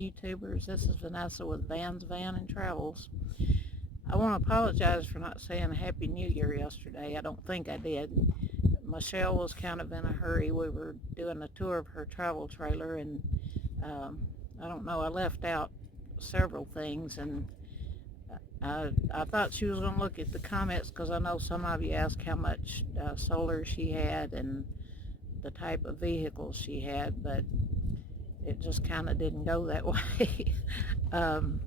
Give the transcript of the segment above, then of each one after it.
YouTubers. This is Vanessa with Vans, Van, and Travels. I want to apologize for not saying Happy New Year yesterday. I don't think I did. Michelle was kind of in a hurry. We were doing a tour of her travel trailer, and um, I don't know, I left out several things, and I thought she was going to look at the comments because I know some of you asked how much solar she had and the type of vehicle she had, but it just kind of didn't go that way. um,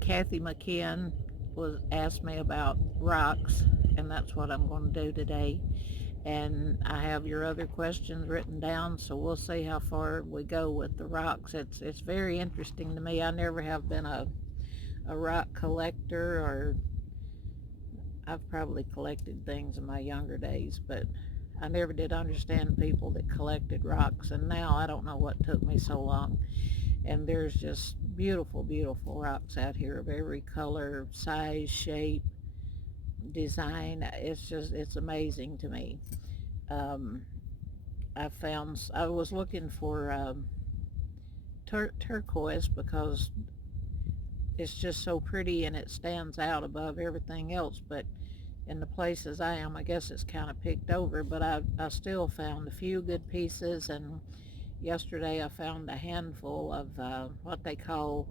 Kathy McKeon was asked me about rocks, and that's what I'm going to do today. And I have your other questions written down, so we'll see how far we go with the rocks. It's very interesting to me. I never have been a rock collector, or I've probably collected things in my younger days, but I never did understand people that collected rocks, and now I don't know what took me so long. And there's just beautiful, beautiful rocks out here of every color, size, shape, design. It's amazing to me. Um, I was looking for turquoise because it's just so pretty and it stands out above everything else. But in the places I am, I guess it's kind of picked over, but I still found a few good pieces. And yesterday I found a handful of what they call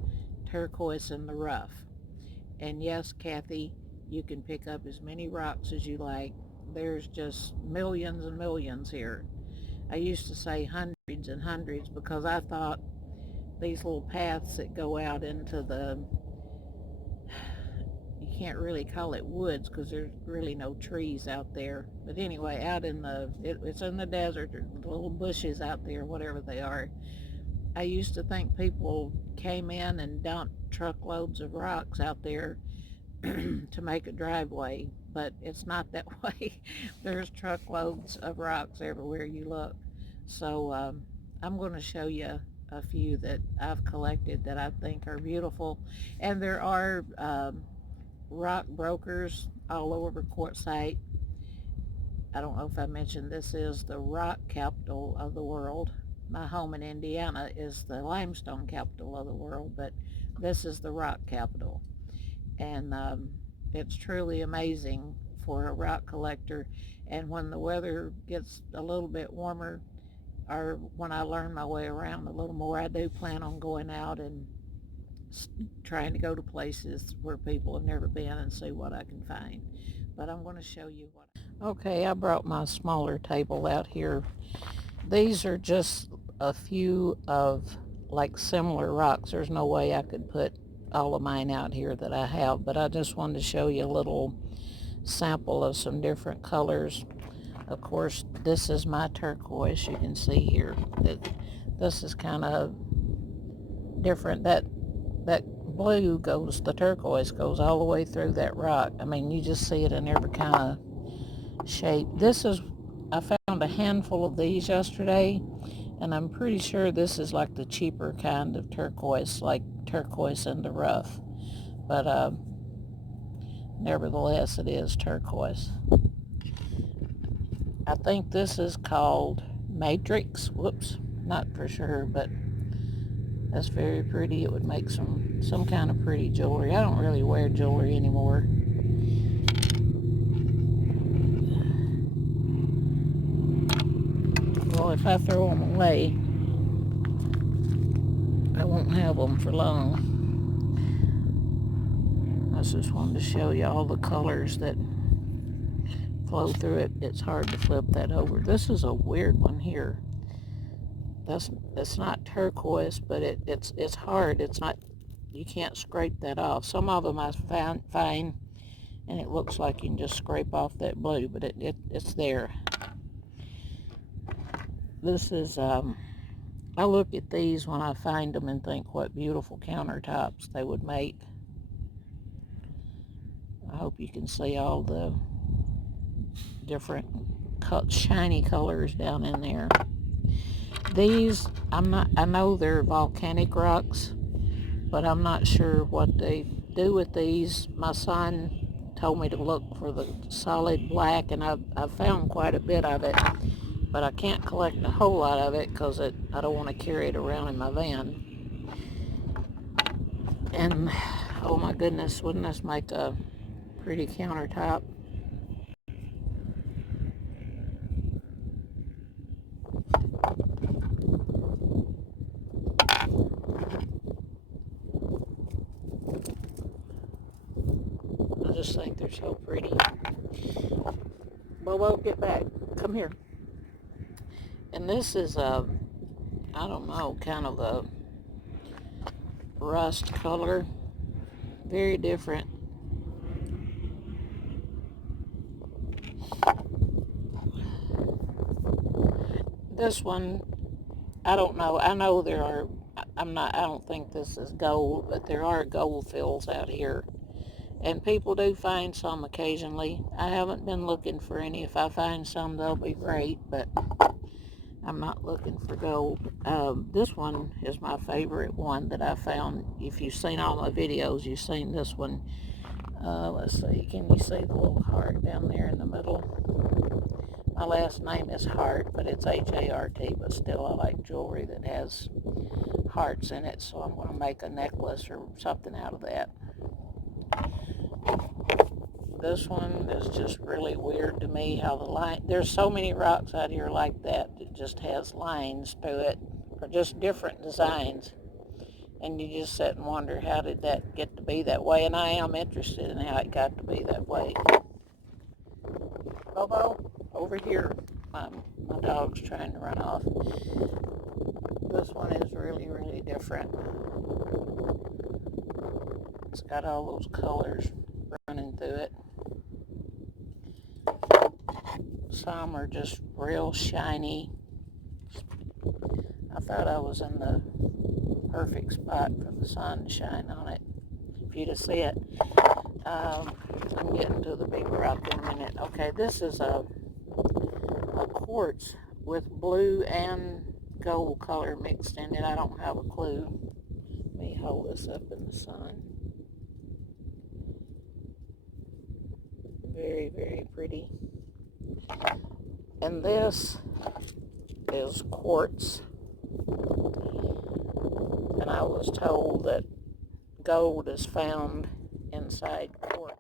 turquoise in the rough. And yes, Kathy, you can pick up as many rocks as you like. There's just millions and millions here. I used to say hundreds and hundreds because I thought these little paths that go out into the, you can't really call it woods because there's really no trees out there. But anyway, out in it's in the desert, or the little bushes out there, whatever they are. I used to think people came in and dumped truckloads of rocks out there to make a driveway, but it's not that way. There's truckloads of rocks everywhere you look. So I'm going to show you a few that I've collected that I think are beautiful. And there are rock brokers all over Quartzsite. I don't know if I mentioned this is the rock capital of the world. My home in Indiana is the limestone capital of the world, but this is the rock capital. And it's truly amazing for a rock collector. And when the weather gets a little bit warmer, or when I learn my way around a little more, I do plan on going out and trying to go to places where people have never been and see what I can find. But I'm going to show you what. Okay, I brought my smaller table out here. These are just a few of like similar rocks. There's no way I could put all of mine out here that I have, but I just wanted to show you a little sample of some different colors. Of course, this is my turquoise. You can see here that this is kind of different. That blue goes, the turquoise goes all the way through that rock. I mean, you just see it in every kind of shape. I found a handful of these yesterday, and I'm pretty sure this is like the cheaper kind of turquoise, like turquoise in the rough. But nevertheless, it is turquoise. I think this is called Matrix. Whoops, not for sure, but that's very pretty. It would make some kind of pretty jewelry. I don't really wear jewelry anymore. Well, if I throw them away, I won't have them for long. I just wanted to show you all the colors that flow through it. It's hard to flip that over. This is a weird one here. It's not turquoise, but it's hard. It's not, you can't scrape that off. Some of them I found fine, and it looks like you can just scrape off that blue, but it's there. This is, I look at these when I find them and think what beautiful countertops they would make. I hope you can see all the different shiny colors down in there. These, I know they're volcanic rocks, but I'm not sure what they do with these. My son told me to look for the solid black, and I've found quite a bit of it, but I can't collect a whole lot of it because I don't want to carry it around in my van. And oh my goodness, wouldn't this make a pretty countertop? I just think they're so pretty. Bobo, get back. Come here. And this is a, I don't know, kind of a rust color. Very different. This one, I don't know. I know there are, I don't think this is gold, but there are gold fills out here. And people do find some occasionally. I haven't been looking for any. If I find some, they'll be great, but I'm not looking for gold. This one is my favorite one that I found. If you've seen all my videos, you've seen this one. Let's see, can you see the little heart down there in the middle? My last name is Hart, but it's H-A-R-T, but still I like jewelry that has hearts in it, so I'm going to make a necklace or something out of that. This one is just really weird to me how the line, there's so many rocks out here like that just has lines through it, or just different designs. And you just sit and wonder, how did that get to be that way? And I am interested in how it got to be that way. Bobo, over here. My dog's trying to run off. This one is really, really different. It's got all those colors running through it. Some are just real shiny. I thought I was in the perfect spot for the sun to shine on it, if you to see it. I'm getting to the big rock in a minute. Okay, this is a quartz with blue and gold color mixed in it. I don't have a clue. Let me hold this up in the sun. Very, very pretty. And this is quartz. And I was told that gold is found inside quartz.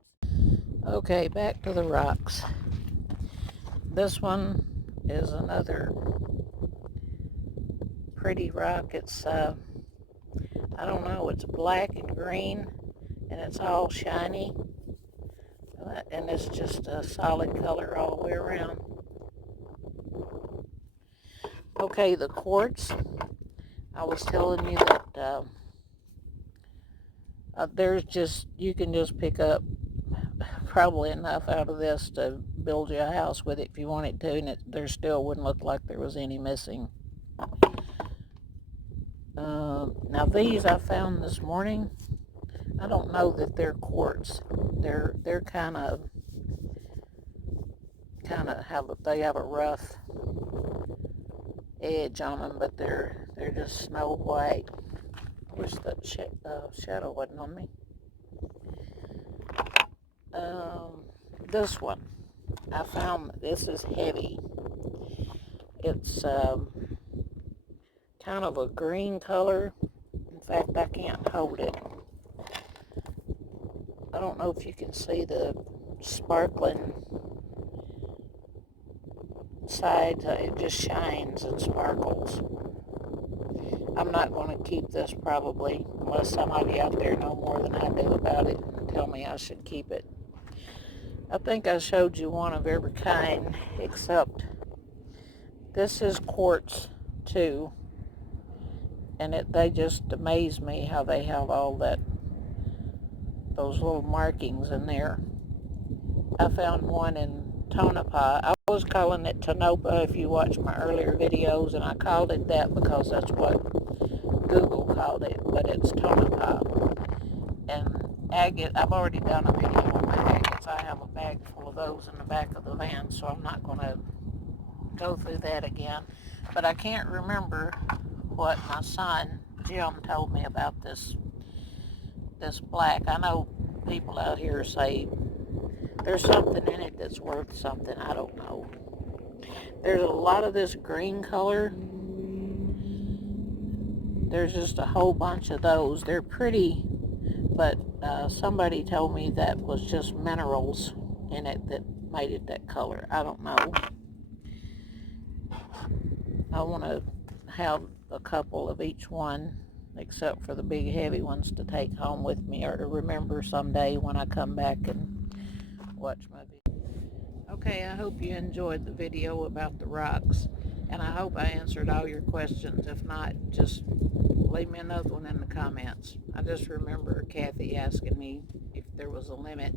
Okay, back to the rocks. This one is another pretty rock. It's, I don't know, it's black and green, and it's all shiny. And it's just a solid color all the way around. Okay, the quartz. I was telling you that there's just, you can just pick up probably enough out of this to build you a house with it if you wanted to, and there still wouldn't look like there was any missing. Now these I found this morning. I don't know that they're quartz. They're kind of they have a rough edge on them, but they're just snow white. I wish that shadow wasn't on me. This one, I found this is heavy. It's kind of a green color. In fact, I can't hold it. I don't know if you can see the sparkling sides. It just shines and sparkles. I'm not going to keep this probably unless somebody out there know more than I do about it and tell me I should keep it. I think I showed you one of every kind except this is quartz too, and they just amaze me how they have all those little markings in there. I found one in Tonopah. I was calling it Tonopah if you watch my earlier videos, and I called it that because that's what Google called it, but it's Tonopah. And agate, I've already done a video on my agates. I have a bag full of those in the back of the van, so I'm not going to go through that again. But I can't remember what my son Jim told me about this black. I know people out here say there's something in it that's worth something. I don't know. There's a lot of this green color. There's just a whole bunch of those. They're pretty but somebody told me that was just minerals in it that made it that color. I don't know. I want to have a couple of each one, except for the big heavy ones, to take home with me or to remember someday when I come back and watch my video. Okay, I hope you enjoyed the video about the rocks, and I hope I answered all your questions. If not, just leave me another one in the comments. I just remember Kathy asking me if there was a limit,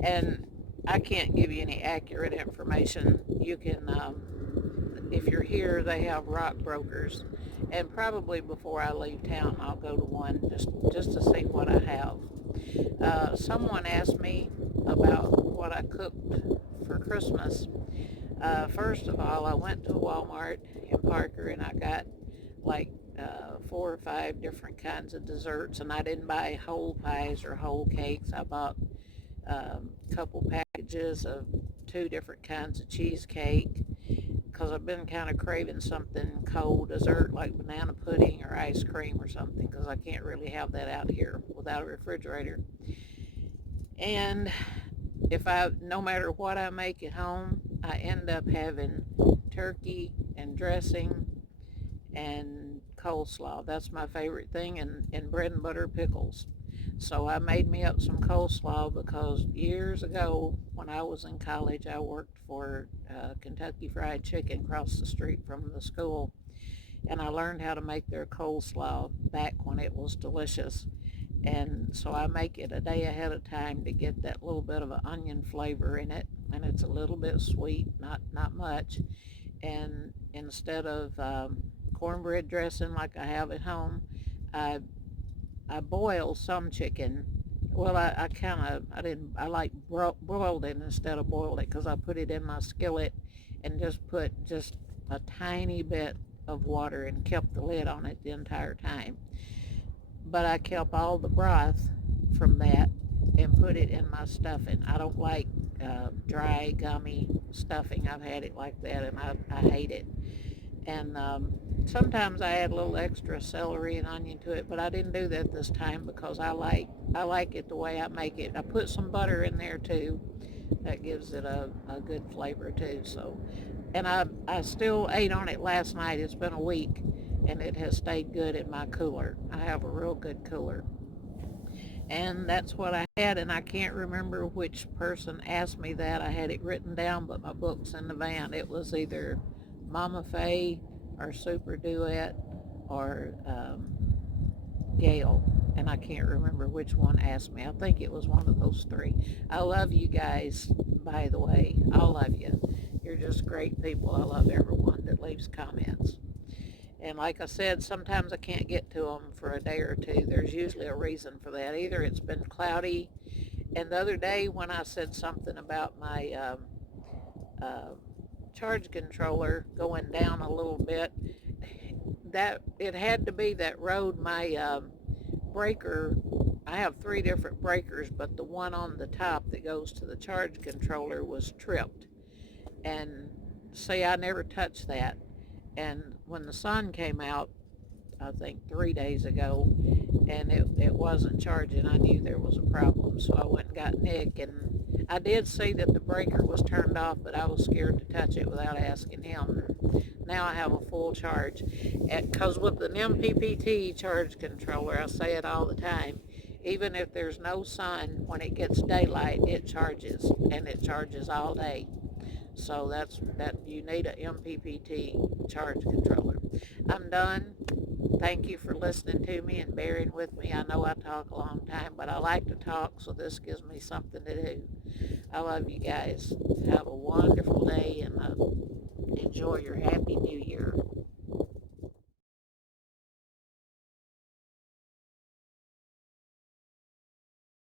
and I can't give you any accurate information. You can, if you're here, they have rock brokers, and probably before I leave town, I'll go to one just to see what I have. Someone asked me about what I cooked for Christmas. First of all, I went to Walmart in Parker and I got like 4 or 5 different kinds of desserts, and I didn't buy whole pies or whole cakes. I bought a couple packages of 2 different kinds of cheesecake because I've been kind of craving something cold dessert like banana pudding or ice cream or something, because I can't really have that out here without a refrigerator. And no matter what I make at home, I end up having turkey and dressing and coleslaw. That's my favorite thing, and bread and butter pickles. So I made me up some coleslaw because years ago when I was in college, I worked for Kentucky Fried Chicken across the street from the school, and I learned how to make their coleslaw back when it was delicious. And so I make it a day ahead of time to get that little bit of an onion flavor in it, and it's a little bit sweet, not much. And instead of cornbread dressing like I have at home, I I boil some chicken. Well, I kind of, I like broiled it instead of boiled it, because I put it in my skillet and just put just a tiny bit of water and kept the lid on it the entire time. But I kept all the broth from that and put it in my stuffing. I don't like dry, gummy stuffing. I've had it like that, and I hate it. And sometimes I add a little extra celery and onion to it, but I didn't do that this time because I like it the way I make it. I put some butter in there too. That gives it a good flavor too. So, and I still ate on it last night. It's been a week, and it has stayed good in my cooler. I have a real good cooler. And that's what I had, and I can't remember which person asked me that. I had it written down, but my book's in the van. It was either Mama Faye or Super Duet or Gail, and I can't remember which one asked me. I think it was one of those three. I love you guys, by the way. All of you. You're just great people. I love everyone that leaves comments. And like I said, sometimes I can't get to them for a day or two. There's usually a reason for that. Either it's been cloudy, and the other day when I said something about my uh, charge controller going down a little bit, that it had to be that road. My breaker, I have 3 different breakers, but the one on the top that goes to the charge controller was tripped. And see, I never touched that. And when the sun came out, I think 3 days ago, and it wasn't charging, I knew there was a problem. So I went and got Nick, and I did see that the breaker was turned off, but I was scared to touch it without asking him. Now I have a full charge, because with an MPPT charge controller, I say it all the time, even if there's no sun, when it gets daylight, it charges, and it charges all day. So that you need a MPPT charge controller. I'm done. Thank you for listening to me and bearing with me. I know I talk a long time, but I like to talk, so this gives me something to do. I love you guys. Have a wonderful day, and enjoy your Happy New Year.